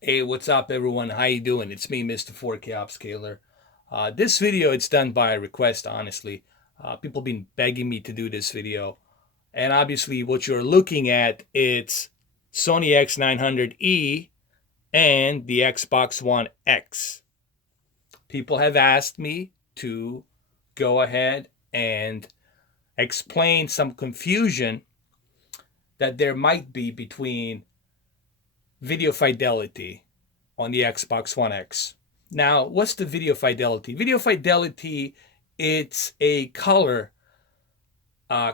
Hey, what's up, everyone? How you doing? It's me, Mr. 4K Upscaler. This video, it's done by request, honestly. People been begging me to do this video. And obviously, what you're looking at, it's Sony X900E and the Xbox One X. People have asked me to go ahead and explain some confusion that there might be between video fidelity on the Xbox One X. Now, what's the video fidelity? Video fidelity, it's a color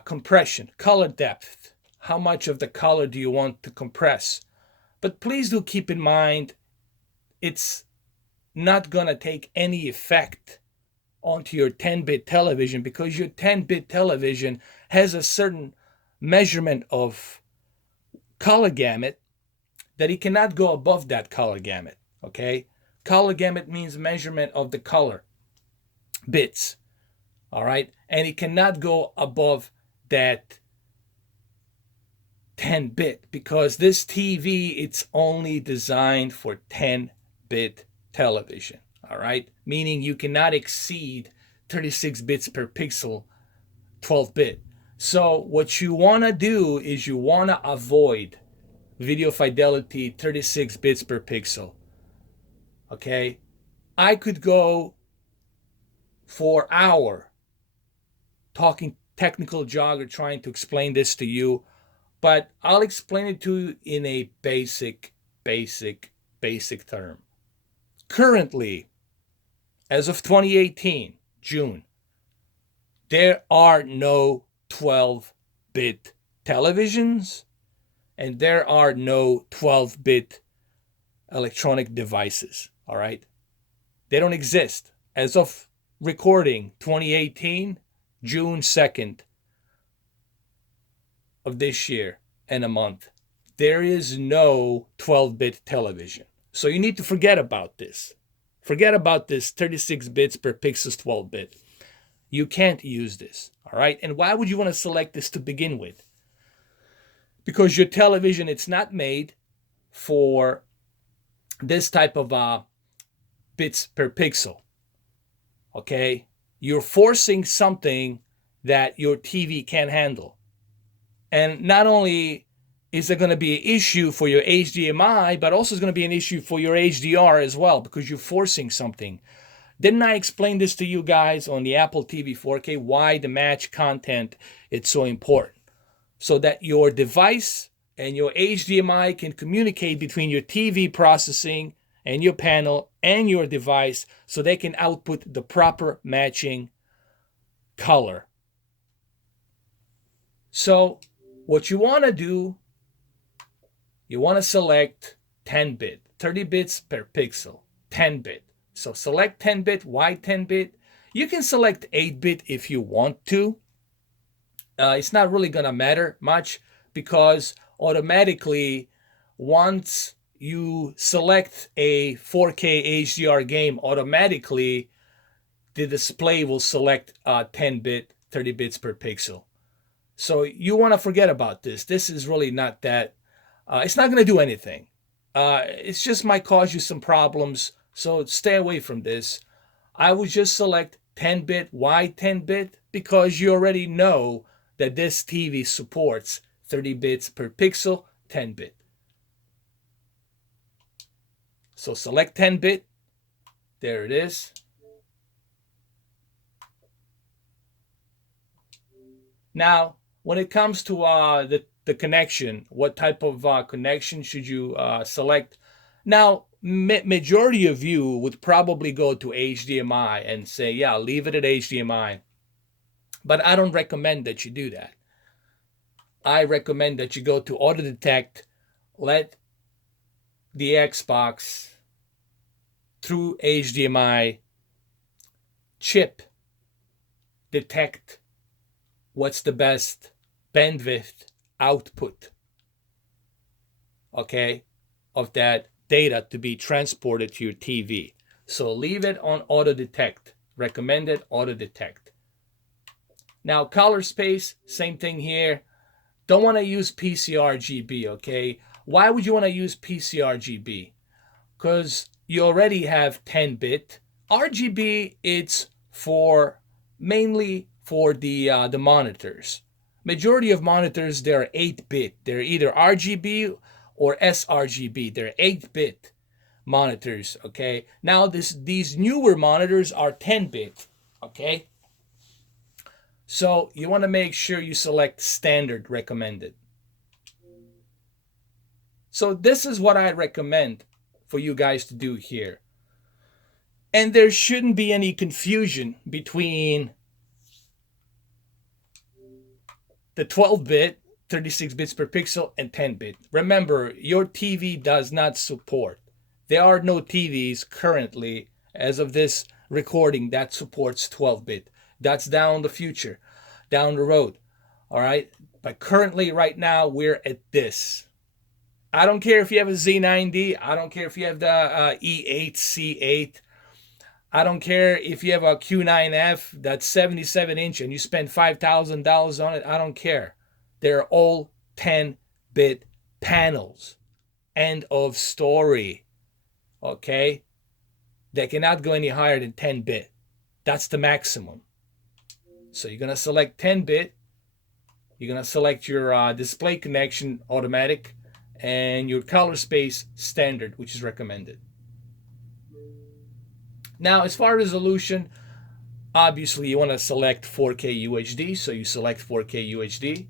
compression, color depth. How much of the color do you want to compress? But please do keep in mind, it's not going to take any effect onto your 10-bit television because your 10-bit television has a certain measurement of color gamut that it cannot go above that color gamut. Okay, color gamut means measurement of the color bits. All right, and it cannot go above that 10-bit because this TV, it's only designed for 10-bit television. All right, meaning you cannot exceed 36 bits per pixel 12-bit. So what you want to do is you want to avoid video fidelity 36 bits per pixel. Okay, I could go for an hour talking technical jargon trying to explain this to you, but I'll explain it to you in a basic term. Currently, as of 2018 June, there are no 12-bit televisions and there are no 12-bit electronic devices. All right, they don't exist as of recording 2018 June 2nd of this year and a month. There is no 12-bit television. So you need to forget about this. Forget about this 36 bits per pixel 12-bit. You can't use this. All right. And why would you want to select this to begin with? Because your television, it's not made for this type of bits per pixel. Okay, you're forcing something that your TV can't handle. And not only is it going to be an issue for your HDMI, but also it's going to be an issue for your HDR as well because you're forcing something. Didn't I explain this to you guys on the Apple TV 4K, why the match content is so important? So that your device and your HDMI can communicate between your TV processing and your panel and your device so they can output the proper matching color. So what you want to do, you want to select 10-bit, 30 bits per pixel, 10-bit. So select 10-bit. Why 10-bit? You can select 8-bit if you want to. It's not really going to matter much because automatically once you select a 4K HDR game, automatically the display will select 10-bit, 30 bits per pixel. So you want to forget about this. This is really not that, it's not going to do anything. It's just might cause you some problems. So stay away from this. I would just select 10-bit. Why 10-bit? Because you already know that this TV supports 30 bits per pixel, 10-bit. So select 10-bit. There it is. Now, when it comes to the connection, what type of connection should you select? Now, majority of you would probably go to HDMI and say, yeah, leave it at HDMI. But I don't recommend that you do that. I recommend that you go to auto detect, let the Xbox through HDMI chip detect what's the best bandwidth output, okay, of that data to be transported to your TV. So leave it on auto detect. Recommended auto detect. Now, color space, same thing here. Don't want to use PCRGB, okay? Why would you want to use PCRGB? because you already have 10-bit. RGB, it's for mainly for the monitors. Majority of monitors, they're 8-bit. They're either RGB or sRGB. They're 8-bit monitors, okay? Now these newer monitors are 10-bit, okay? So you want to make sure you select standard recommended. So this is what I recommend for you guys to do here. And there shouldn't be any confusion between the 12-bit, 36 bits per pixel, and 10-bit. Remember, your TV does not support. There are no TVs currently, as of this recording, that supports 12-bit. That's down the future, down the road. All right? But currently, right now, we're at this. I don't care if you have a Z90. I don't care if you have the E8, C8. I don't care if you have a Q9F that's 77-inch and you spend $5,000 on it. I don't care. They're all 10-bit panels. End of story. Okay? They cannot go any higher than 10-bit. That's the maximum. So you're going to select 10-bit. You're going to select your display connection automatic and your color space standard, which is recommended. Now, as far as resolution, obviously you want to select 4K UHD, so you select 4K UHD.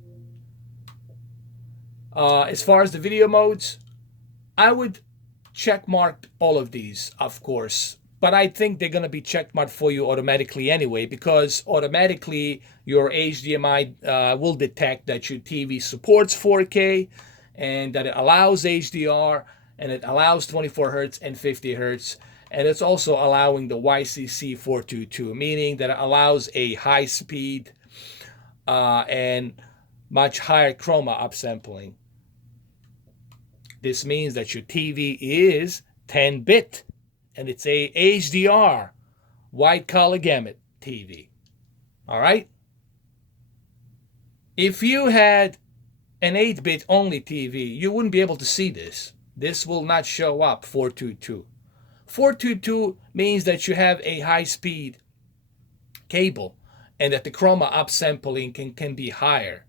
As far as the video modes, I would check mark all of these, of course, but I think they're going to be check marked for you automatically anyway, because automatically your HDMI will detect that your TV supports 4K and that it allows HDR and it allows 24 Hertz and 50 Hertz. And it's also allowing the YCC 422, meaning that it allows a high speed and much higher chroma upsampling. This means that your TV is 10-bit and it's a HDR, wide color gamut TV. All right? If you had an 8-bit only TV, you wouldn't be able to see this. This will not show up 422. 422 means that you have a high-speed cable and that the chroma upsampling can be higher.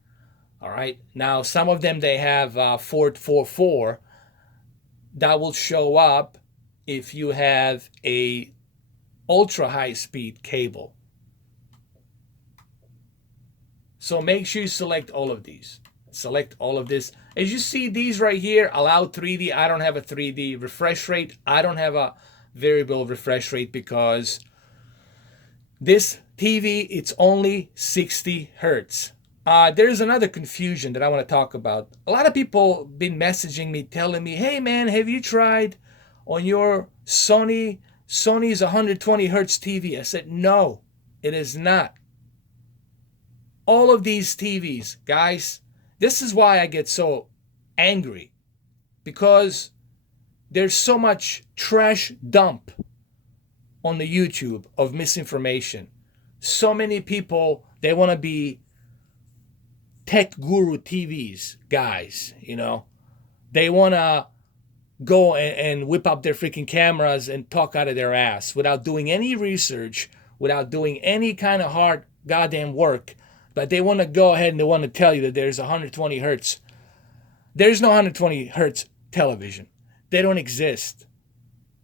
All right. Now, some of them, they have 444. That will show up if you have a ultra high-speed cable. So make sure you select all of these. Select all of this. As you see, these right here allow 3D. I don't have a 3D refresh rate. I don't have a variable refresh rate because this TV, it's only 60 Hertz. There's another confusion that I want to talk about. A lot of people been messaging me, telling me, hey man, have you tried on your Sony's 120 Hertz TV? I said, no, it is not. All of these TVs, guys, this is why I get so angry, because there's so much trash dump on the YouTube of misinformation. So many people, they want to be tech guru TVs guys, you know. They want to go and whip up their freaking cameras and talk out of their ass without doing any research, without doing any kind of hard goddamn work. But they want to go ahead and they want to tell you that there's 120 Hertz. There's no 120 Hertz television. They don't exist.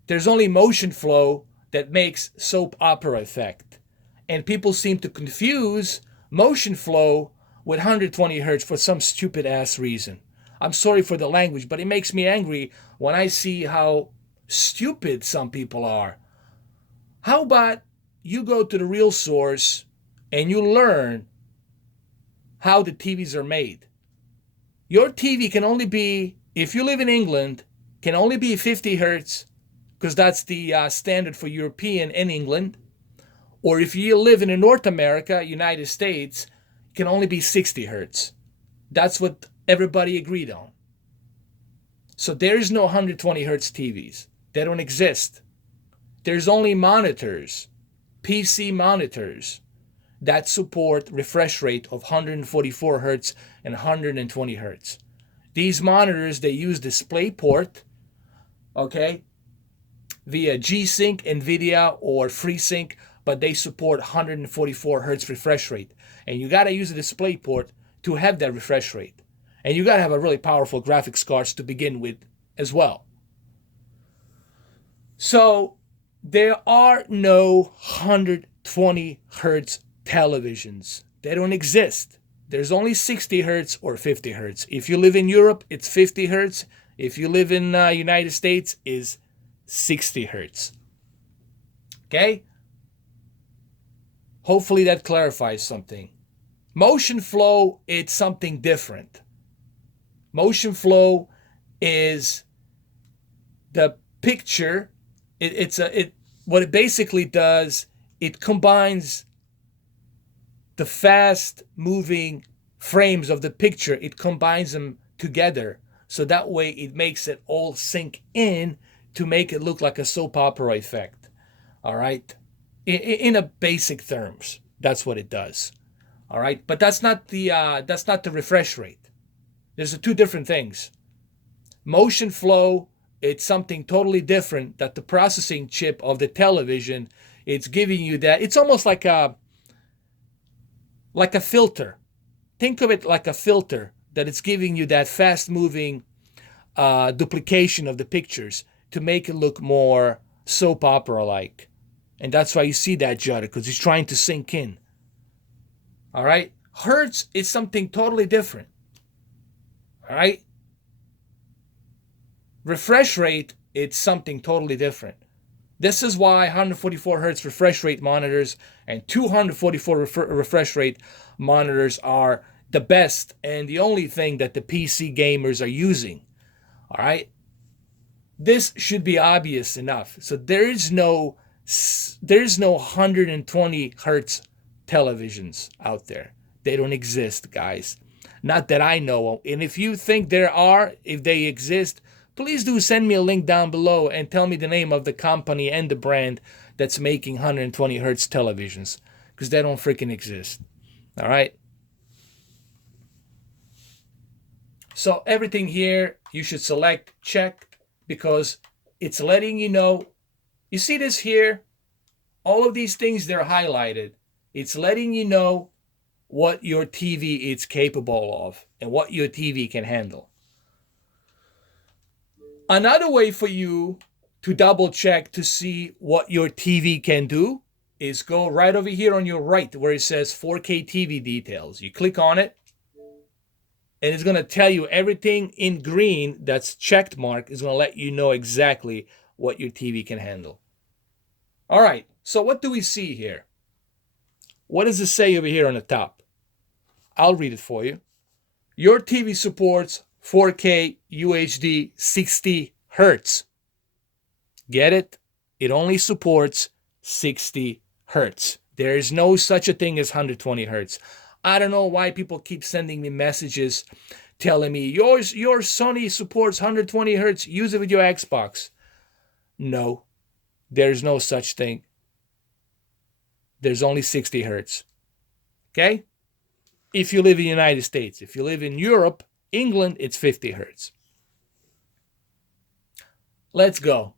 There's only Motionflow that makes soap opera effect. And people seem to confuse Motionflow with 120 Hertz for some stupid ass reason. I'm sorry for the language, but it makes me angry when I see how stupid some people are. How about you go to the real source and you learn how the TVs are made? Your TV can only be, if you live in England, can only be 50 Hertz, because that's the standard for European and England. Or if you live in North America, United States, it can only be 60 Hertz. That's what everybody agreed on. So there's no 120 Hertz TVs. They don't exist. There's only monitors, PC monitors, that support refresh rate of 144 Hertz and 120 Hertz. These monitors, they use DisplayPort, okay? via G-Sync, NVIDIA, or FreeSync, but they support 144 hertz refresh rate. And you got to use a DisplayPort to have that refresh rate. And you got to have a really powerful graphics cards to begin with as well. So there are no 120 hertz televisions. They don't exist. There's only 60 hertz or 50 hertz. If you live in Europe, it's 50 hertz. If you live in United States, is 60 hertz. Okay? Hopefully that clarifies something. Motionflow, it's something different. Motionflow is the picture. What it basically does, it combines the fast moving frames of the picture, it combines them together. So that way it makes it all sink in to make it look like a soap opera effect. All right? In a basic terms, that's what it does. All right? But that's not the refresh rate. There's two different things. Motionflow, it's something totally different that the processing chip of the television, it's giving you that. It's almost like a filter. Think of it like a filter that it's giving you that fast moving duplication of the pictures to make it look more soap opera like. And that's why you see that judder, because he's trying to sink in. All right? Hertz is something totally different. All right? Refresh rate, it's something totally different. This is why 144 hertz refresh rate monitors and 244 refresh rate monitors are the best and the only thing that the PC gamers are using. All right? This should be obvious enough. So there's no 120 hertz televisions out there. They don't exist, guys. Not that I know of. And if you think there are, if they exist, please do send me a link down below and tell me the name of the company and the brand that's making 120 hertz televisions, because they don't freaking exist. All right? So everything here you should select check, because it's letting you know. You see this here? All of these things, they're highlighted. It's letting you know what your TV is capable of and what your TV can handle. Another way for you to double check to see what your TV can do is go right over here on your right where it says 4K TV details. You click on it, and it's going to tell you everything in green that's checked mark is going to let you know exactly what your TV can handle. All right, so what do we see here? What does it say over here on the top? I'll read it for you. Your TV supports 4K UHD 60 hertz. Get it? It only supports 60 hertz. There is no such a thing as 120 hertz. I don't know why people keep sending me messages telling me your Sony supports 120 hertz. Use it with your Xbox. No, there's no such thing. There's only 60 hertz. Okay? If you live in the United States. If you live in Europe, England, it's 50 hertz. Let's go.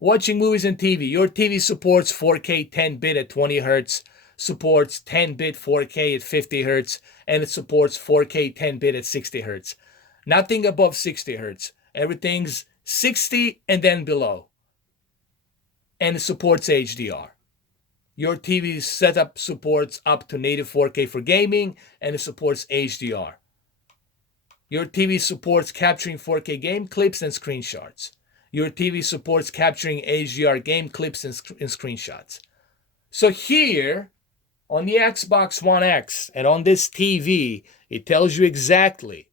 Watching movies and TV. Your TV supports 4K 10-bit at 20 hertz, supports 10-bit 4K at 50 hertz, and it supports 4K 10-bit at 60 hertz. Nothing above 60 hertz. Everything's 60 and then below. And it supports HDR. Your TV setup supports up to native 4K for gaming, and it supports HDR. Your TV supports capturing 4K game clips and screenshots. Your TV supports capturing HDR game clips and screenshots. So here, on the Xbox One X and on this TV, it tells you exactly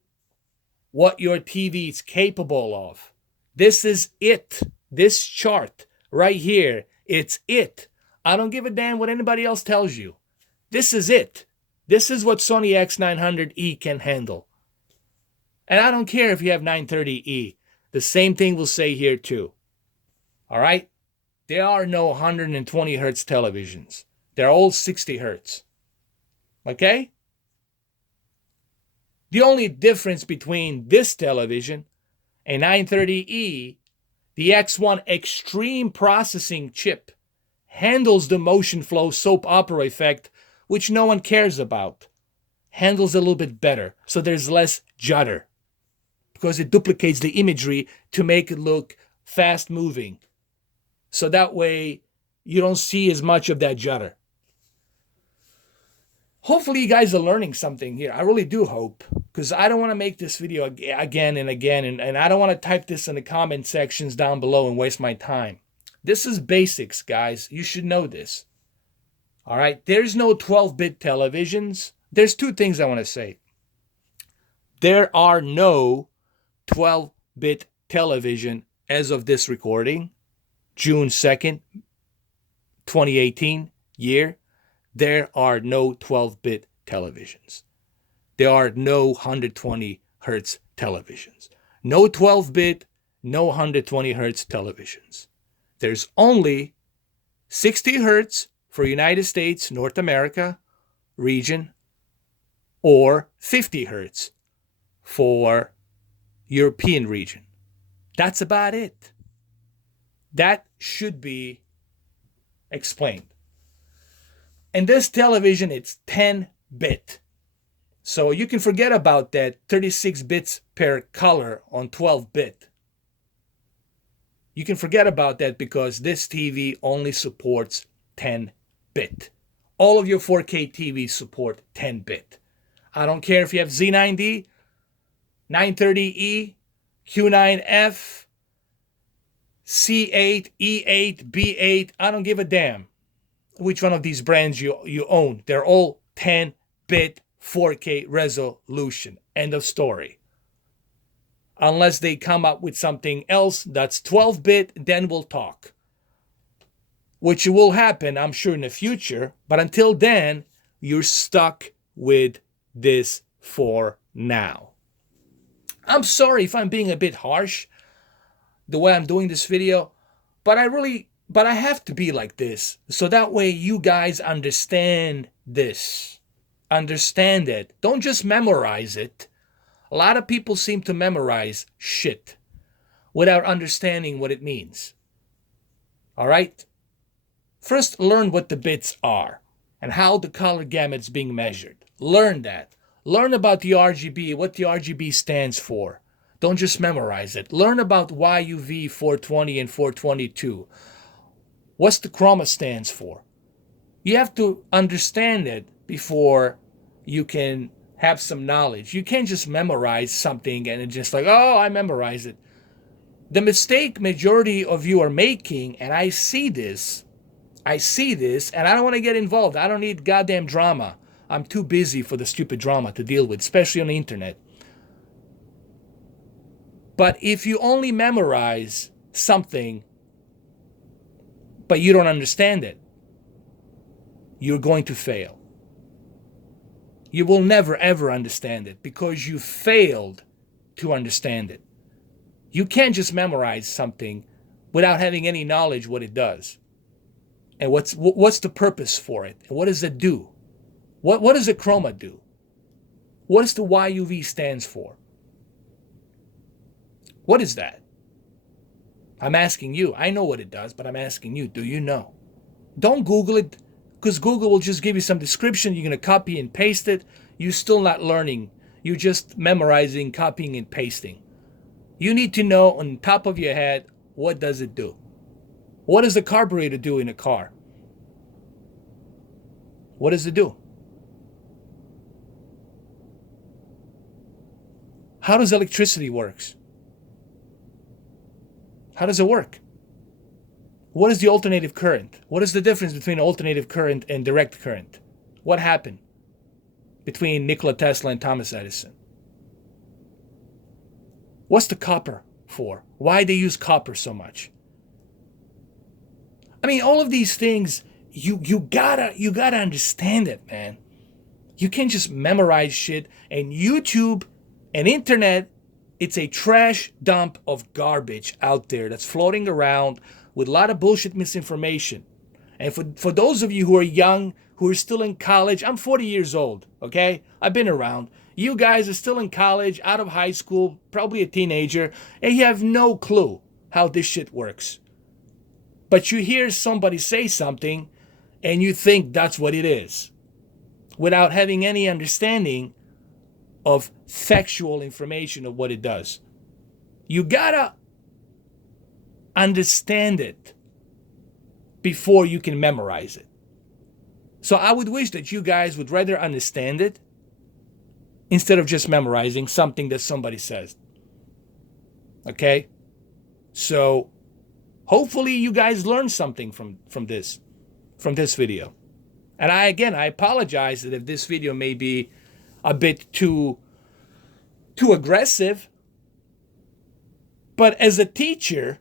what your TV is capable of. This is it. This chart right here, it's it. I don't give a damn what anybody else tells you. This is it. This is what Sony X900E can handle. And I don't care if you have 930E. The same thing will say here too. All right? There are no 120 hertz televisions. They're all 60 hertz. Okay? The only difference between this television and 930E The X1 Extreme Processing chip handles the Motionflow soap opera effect, which no one cares about. Handles a little bit better, so there's less judder, because it duplicates the imagery to make it look fast moving. So that way you don't see as much of that judder. Hopefully you guys are learning something here. I really do hope, because I don't want to make this video again and again, and I don't want to type this in the comment sections down below and waste my time. This is basics, guys. You should know this. All right? There's no 12-bit televisions. There's two things I want to say. There are no 12-bit television as of this recording, June 2nd, 2018 year. There are no 12-bit televisions. There are no 120 hertz televisions. No 12-bit, no 120 hertz televisions. There's only 60 hertz for United States, North America region, or 50 hertz for European region. That's about it. That should be explained. And this television, it's 10-bit. So you can forget about that 36 bits per color on 12-bit. You can forget about that because this TV only supports 10-bit. All of your 4K TVs support 10-bit. I don't care if you have Z9D, 930E, Q9F, C8, E8, B8. I don't give a damn which one of these brands you own. They're all 10-bit 4K resolution. End of story. Unless they come up with something else that's 12-bit, then we'll talk. Which will happen, I'm sure, in the future. But until then, you're stuck with this for now. I'm sorry if I'm being a bit harsh the way I'm doing this video, but I have to be like this, so that way you guys understand this. Understand it. Don't just memorize it. A lot of people seem to memorize shit without understanding what it means. All right? First, learn what the bits are and how the color gamut's being measured. Learn that. Learn about the RGB, what the RGB stands for. Don't just memorize it. Learn about YUV 420 and 422. What's the chroma stands for? You have to understand it before you can have some knowledge. You can't just memorize something and it's just like, oh, I memorize it. The mistake majority of you are making, and I see this, and I don't want to get involved. I don't need goddamn drama. I'm too busy for the stupid drama to deal with, especially on the internet. But if you only memorize something, but you don't understand it, you're going to fail. You will never ever understand it because you failed to understand it. You can't just memorize something without having any knowledge what it does. And what's the purpose for it? And what does it do? What does a chroma do? What does the YUV stands for? What is that? I'm asking you. I know what it does, but I'm asking you. Do you know? Don't Google it, because Google will just give you some description. You're going to copy and paste it. You're still not learning. You're just memorizing, copying, and pasting. You need to know on top of your head, what does it do? What does the carburetor do in a car? What does it do? How does electricity works? How does it work? What is the alternative current? What is the difference between alternative current and direct current? What happened between Nikola Tesla and Thomas Edison? What's the copper for? Why they use copper so much? I mean, all of these things, you gotta understand it, man. You can't just memorize shit. And YouTube and internet, it's a trash dump of garbage out there that's floating around with a lot of bullshit misinformation. And for those of you who are young, who are still in college, I'm 40 years old, okay? I've been around. You guys are still in college, out of high school, probably a teenager, and you have no clue. how this shit works. But you hear somebody say something and you think that's what it is without having any understanding of factual information of what it does. You gotta understand it before you can memorize it. So I would wish that you guys would rather understand it instead of just memorizing something that somebody says. Okay? So hopefully you guys learned something from this video. And I apologize that if this video may be a bit too aggressive. But as a teacher,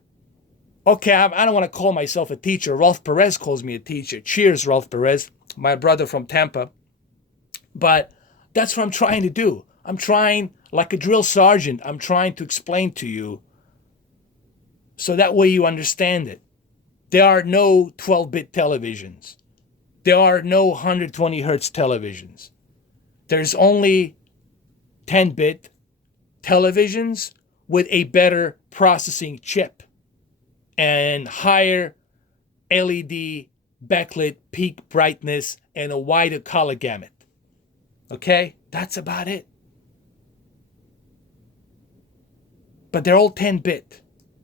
okay, I don't want to call myself a teacher. Ralph Perez calls me a teacher. Cheers, Ralph Perez, my brother from Tampa. But that's what I'm trying to do. I'm trying, like a drill sergeant, I'm trying to explain to you so that way you understand it. There are no 12-bit televisions. There are no 120 hertz televisions. There's only 10-bit televisions with a better processing chip and higher LED backlit peak brightness and a wider color gamut. Okay? That's about it. But they're all 10-bit.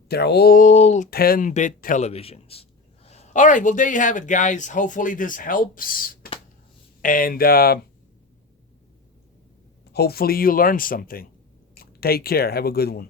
They're all 10-bit televisions. All right, well, there you have it, guys. Hopefully this helps. And hopefully you learned something. Take care. Have a good one.